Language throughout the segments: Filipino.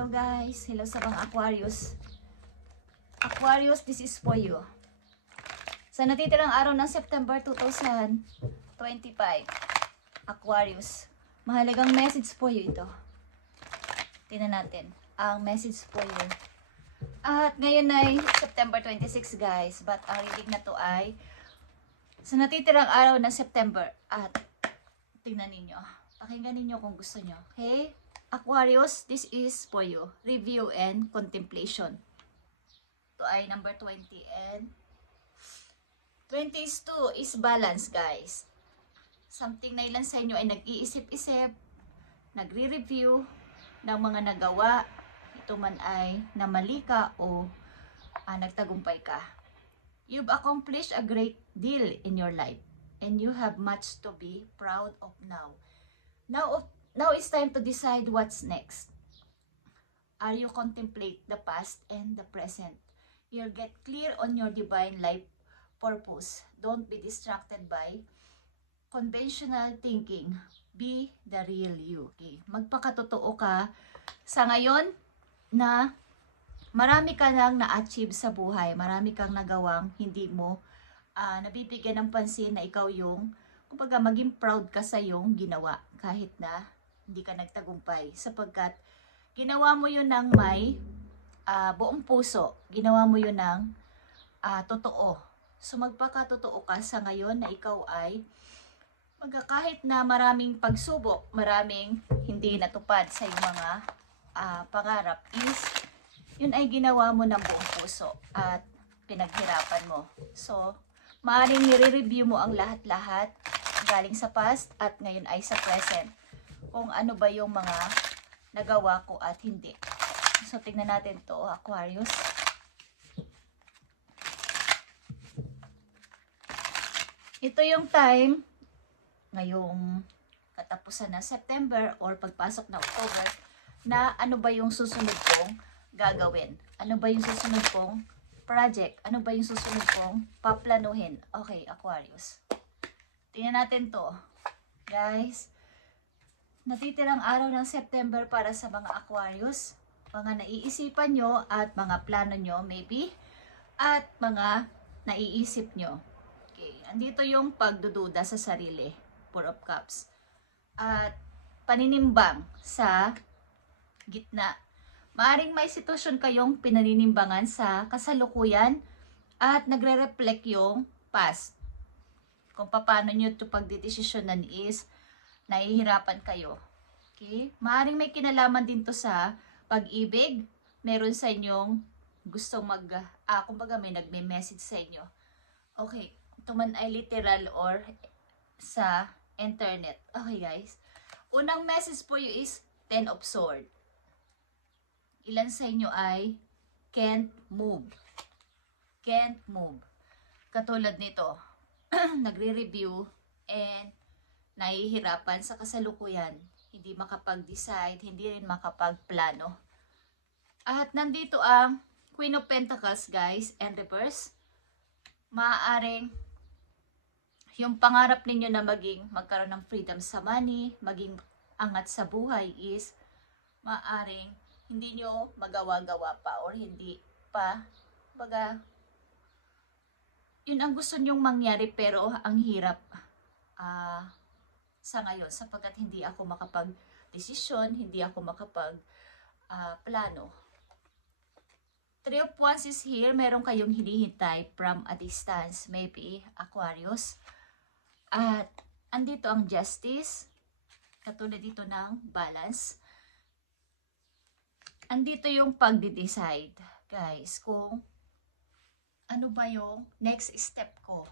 Hello guys, hello sa mga Aquarius. Aquarius, this is for you. Sa natitirang araw ng September 2025, Aquarius, mahalagang message po you ito. Tingnan natin ang message po you. At ngayon ay September 26 guys, but ang reading na to ay sa natitirang araw ng September. At tingnan ninyo, pakinggan ninyo kung gusto nyo. Okay? Aquarius, this is for you. Review and contemplation. Ito ay number 20 and 22 is balance guys. Something na ilan sa inyo ay nag-iisip-isip, nagre-review ng mga nagawa. Ito man ay namali ka o nagtagumpay ka. You've accomplished a great deal in your life and you have much to be proud of now. Now it's time to decide what's next. Are you contemplate the past and the present? You'll get clear on your divine life purpose. Don't be distracted by conventional thinking. Be the real you. Okay? Magpakatotoo ka sa ngayon na marami ka nang na-achieve sa buhay. Marami kang nagawang hindi mo nabibigyan ng pansin na ikaw yung, kumbaga maging proud ka sa yung ginawa kahit na hindi ka nagtagumpay. Sapagkat ginawa mo yun ng may buong puso. Ginawa mo yun ng totoo. So magpakatotoo ka sa ngayon na ikaw ay kahit na maraming pagsubok, maraming hindi natupad sa iyong mga pangarap is yun ay ginawa mo ng buong puso at pinaghirapan mo. So maaaring nire-review mo ang lahat-lahat galing sa past at ngayon ay sa present. Kung ano ba yung mga nagawa ko at hindi. So tingnan natin to Aquarius. Ito yung time ngayong katapusan ng September or pagpasok ng October na ano ba yung susunod kong gagawin. Ano ba yung susunod kong project. Ano ba yung susunod kong paplanuhin. Okay, Aquarius. Tingnan natin to. Guys, natitirang araw ng September para sa mga Aquarius. Mga naiisipan nyo at mga plano nyo maybe. At mga naiisip nyo. Okay, andito yung pagdududa sa sarili. Four of Cups. At paninimbang sa gitna. Maaring may sitwasyon kayong pinaninimbangan sa kasalukuyan at nagre-reflect yung past. Kung paano nyo ito pagdidesisyonan is nahihirapan kayo. Okay? Maaring may kinalaman din to sa pag-ibig. Meron sa inyong gustong kumbaga may nagme-message sa inyo. Okay. Ito man ay literal or sa internet. Okay guys. Unang message po you is Ten of Swords. Ilan sa inyo ay can't move. Can't move. Katulad nito. Nagre-review and nahihirapan sa kasalukuyan. Hindi makapag-decide, hindi rin makapagplano. At nandito ang Queen of Pentacles guys and reverse. Maaaring yung pangarap ninyo na magkaroon ng freedom sa money, maging angat sa buhay is maaaring hindi nyo magawa-gawa pa or hindi pa. Baga, yun ang gusto nyong mangyari pero ang hirap sa ngayon sapagkat hindi ako makapag-desisyon, hindi ako makapag-plano. Three of Wands is here. Meron kayong hinihintay from a distance. Maybe Aquarius. At andito ang Justice. Katulad dito ng Balance. Andito yung pagde-decide. Guys, kung ano ba yung next step ko.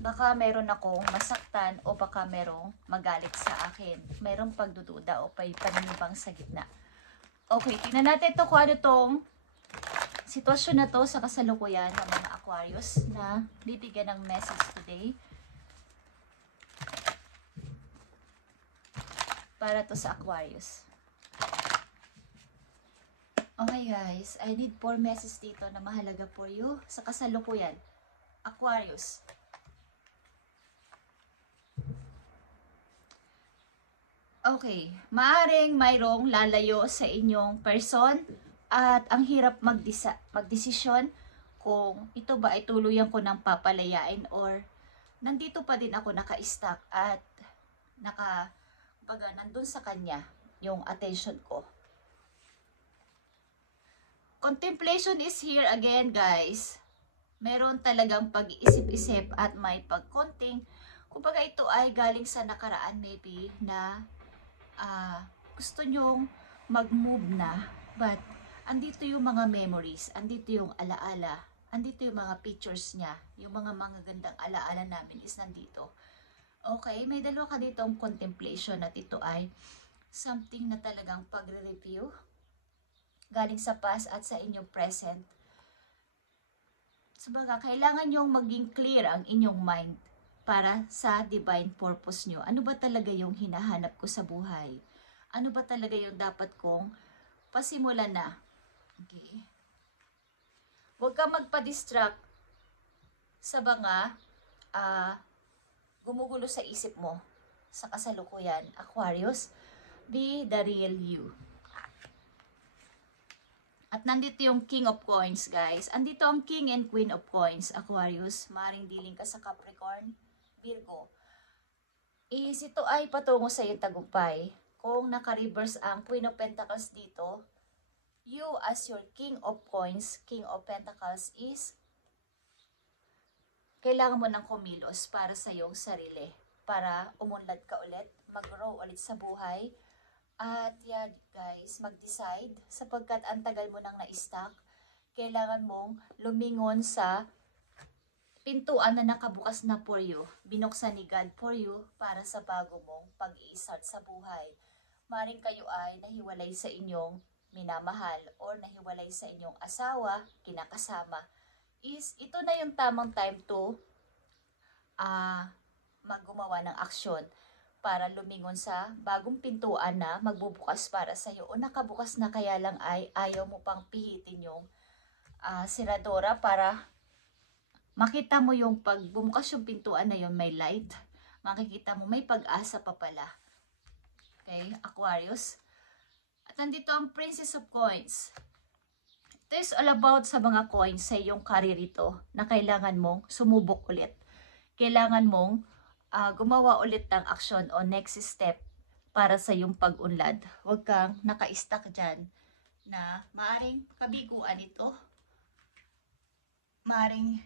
Baka meron akong masaktan o baka merong magalit sa akin. Merong pagdududa o paninimbang sa gitna. Okay, tingnan natin ito kung ano tong sitwasyon na to sa kasalukuyan ng mga Aquarius na bibigyan ng message today. Para to sa Aquarius. Okay guys, I need 4 messages dito na mahalaga for you sa kasalukuyan. Aquarius. Okay, maaring mayroong lalayo sa inyong person at ang hirap magdesisyon kung ito ba ay tuluyan ko ng papalayain or nandito pa din ako naka-stuck at nandun sa kanya yung attention ko. Contemplation is here again, guys. Meron talagang pag-iisip-isip at may pagkonting, kumbaga ito ay galing sa nakaraan maybe na gusto nyong mag-move na, but andito yung mga memories, andito yung alaala, andito yung mga pictures niya, yung mga gandang alaala namin is nandito. Okay, may dalawa ka ditong contemplation at ito ay something na talagang pagre-review galing sa past at sa inyong present. Sabaga, kailangan nyong maging clear ang inyong mind para sa divine purpose nyo. Ano ba talaga yung hinahanap ko sa buhay? Ano ba talaga yung dapat kong pasimulan na? Okay. Huwag kang magpa-distract sa mga gumugulo sa isip mo sa kasalukuyan. Aquarius, be the real you. At nandito yung King of Coins, guys. Andito ang King and Queen of Coins, Aquarius. Maring dealing ka sa Capricorn, Virgo. Ito ay patungo sa iyong tagumpay. Kung naka-reverse ang Queen of Pentacles dito, you as your King of Coins, King of Pentacles is kailangan mo ng kumilos para sa iyong sarili. Para umunlad ka ulit, mag-grow ulit sa buhay. At yan guys, mag-decide sapagkat ang tagal mo nang na-stuck, kailangan mong lumingon sa pintuan na nakabukas na for you. Binuksan ni God for you para sa bago mong pag-i-start sa buhay. Maring kayo ay nahiwalay sa inyong minamahal or nahiwalay sa inyong asawa, kinakasama. Ito na yung tamang time to maggumawa ng aksyon para lumingon sa bagong pintuan na magbubukas para sa iyo. O nakabukas na kaya lang ay ayaw mo pang pihitin yung siradora para makita mo yung pag bumukas yung pintuan na yun may light. Makikita mo may pag-asa pa pala. Okay, Aquarius. At nandito ang Princess of Coins. Ito is all about sa mga coins sa iyong career ito na kailangan mong sumubok ulit. Kailangan mong gumawa ulit ng aksyon o next step para sa iyong pag-unlad. Huwag kang naka-stuck dyan na maaring kabiguan ito. Maaring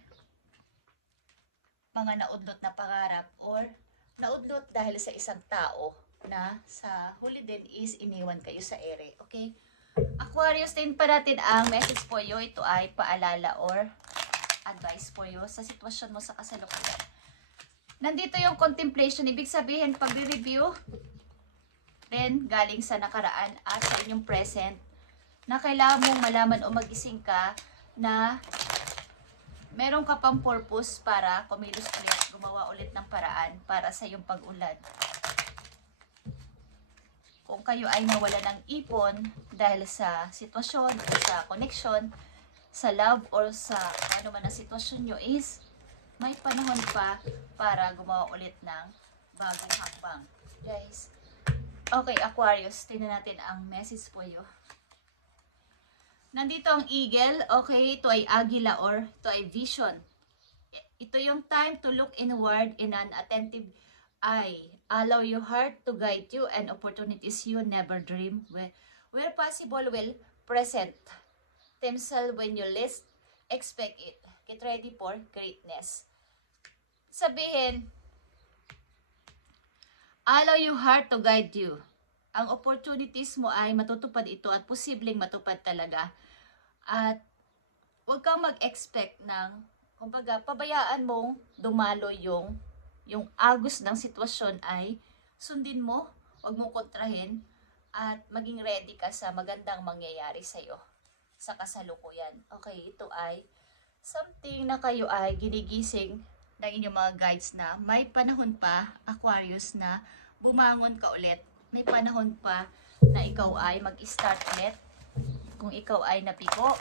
mga naudlot na pangarap or naudlot dahil sa isang tao na sa huli din is iniwan kayo sa ere. Okay? Aquarius, din pa natin ang message for you. Ito ay paalala or advice for you sa sitwasyon mo sa kasalukuyan. Nandito yung contemplation. Ibig sabihin, pag-review, then galing sa nakaraan at sa inyong present, na kailangan mong malaman o magising ka na meron ka pang purpose para kumilos ulit, gumawa ulit ng paraan para sa iyong pag-unlad. Kung kayo ay nawala ng ipon dahil sa sitwasyon o sa connection, sa love or sa ano man ang sitwasyon nyo is may panahon pa para gumawa ulit ng bagong hakbang. Guys, okay Aquarius, tingnan natin ang message po you. Nandito ang eagle, okay, ito ay agila or ito ay vision. Ito yung time to look inward in an attentive eye. Allow your heart to guide you and opportunities you never dream where possible will present themselves when you least expect it. Get ready for greatness. Sabihin, allow your heart to guide you. Ang opportunities mo ay matutupad ito at posibleng matupad talaga. At huwag kang mag-expect ng, kumbaga, pabayaan mong dumalo yung agos ng sitwasyon ay sundin mo, huwag mong kontrahin, at maging ready ka sa magandang mangyayari sa'yo sa kasalukuyan. Okay, ito ay something na kayo ay ginigising ng inyong mga guides na may panahon pa, Aquarius, na bumangon ka ulit. May panahon pa na ikaw ay mag-start ulit kung ikaw ay napiko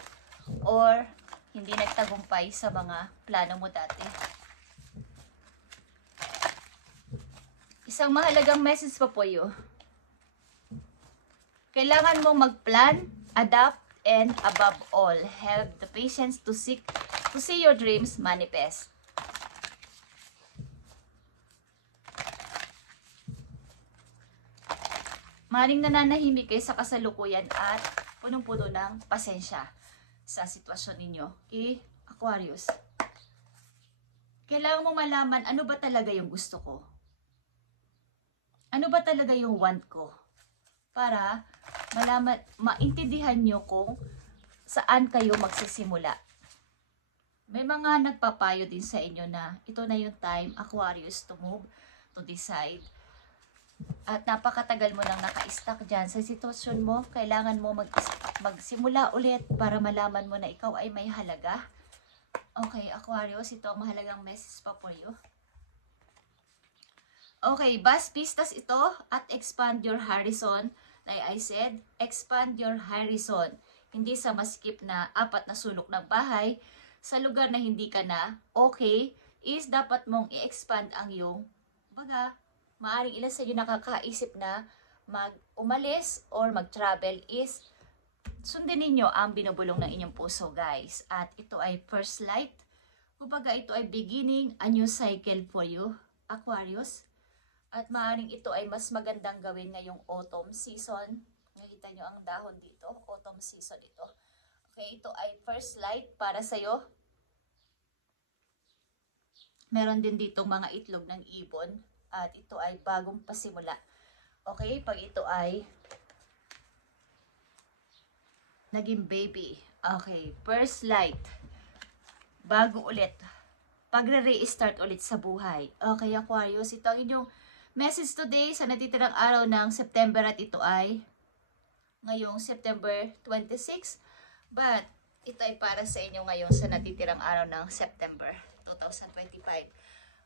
or hindi nagtagumpay sa mga plano mo dati. Isang mahalagang message pa po yun. Kailangan mong mag-plan, adapt, and above all, have the patience to see your dreams manifest. Maring nananahimik kayo sa kasalukuyan at punong-puno ng pasensya sa sitwasyon ninyo. Okay, Aquarius? Kailangan mo malaman ano ba talaga yung gusto ko. Ano ba talaga yung want ko. Para malaman, maintindihan nyo kung saan kayo magsisimula. May mga nagpapayo din sa inyo na ito na yung time, Aquarius, to move, to decide. At napakatagal mo nang naka-stuck dyan sa sitwasyon mo, kailangan mo magsimula ulit para malaman mo na ikaw ay may halaga. Okay, Aquarius, ito ang mahalagang message pa for you. Okay, bas pistas ito at expand your horizon. Like I said, expand your horizon. Hindi sa maskip na 4 na sulok ng bahay, sa lugar na hindi ka na okay, is dapat mong i-expand ang iyong baga. Maaring ilan sa inyo nakakaisip na umalis or mag-travel is sundin ninyo ang binubulong ng inyong puso, guys. At ito ay first light. Kumbaga ito ay beginning a new cycle for you, Aquarius. At maaring ito ay mas magandang gawin ngayong autumn season. Nakita nyo ang dahon dito, autumn season ito. Okay, ito ay first light para sa'yo. Meron din dito mga itlog ng ibon. At ito ay bagong pasimula. Okay, pag ito ay naging baby. Okay, first light. Bago ulit. Pagre-restart ulit sa buhay. Okay, Aquarius, ito ang inyong message today sa natitirang araw ng September at ito ay ngayong September 26. But ito ay para sa inyo ngayon sa natitirang araw ng September 2025.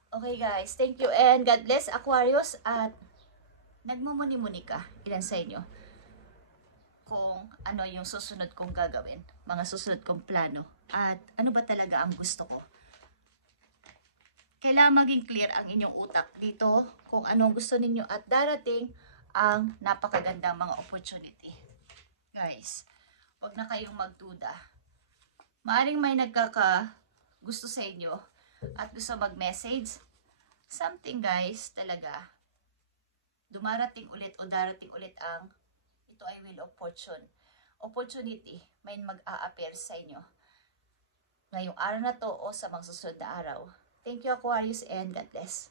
Okay guys, thank you and God bless, Aquarius. At nagmumuni-muni ka, ilan sa inyo, kung ano yung susunod kong gagawin, mga susunod kong plano, at ano ba talaga ang gusto ko. Kailangan maging clear ang inyong utak dito kung anong gusto ninyo at darating ang napakagandang mga opportunity. Guys, wag na kayong magduda. Maaring may gusto sa inyo at gusto mag-message, something guys, talaga, dumarating ulit o darating ulit ang, ito ay wheel of fortune. Opportunity, may mag-a-appear sa inyo. Ngayong araw na to o sa mga susunod na araw. Thank you, Aquarius, and God bless.